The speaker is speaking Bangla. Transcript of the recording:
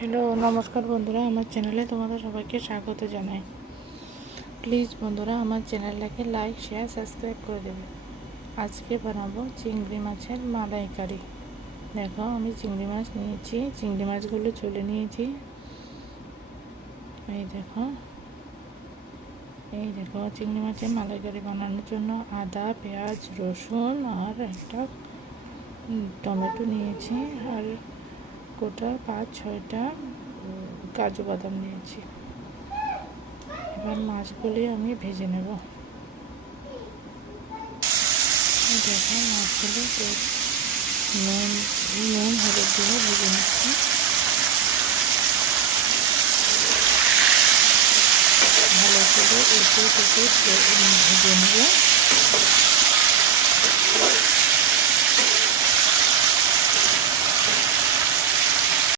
হ্যালো, নমস্কার বন্ধুরা, আমার চ্যানেলে তোমাদের সবাইকে স্বাগত জানাই। প্লিজ বন্ধুরা আমার চ্যানেলটাকে লাইক, শেয়ার, সাবস্ক্রাইব করে দেবে। আজকে বানাবো চিংড়ি মাছের মালাইকারি। দেখো, আমি চিংড়ি মাছ নিয়েছি, চিংড়ি মাছগুলো চলে নিয়েছি। এই দেখো চিংড়ি মাছের মালাইকারি বানানোর জন্য আদা, পেঁয়াজ, রসুন আর একটা টমেটো নিয়েছি, আর গোটা 5-6টা কাজু বাদাম নিয়েছি। এবার মাছগুলি আমি ভেজে নেব। দেখো মাছগুলো নুন হলুদ দিয়ে ভেজে নিচ্ছি। ভালো করে ভেজে নেব।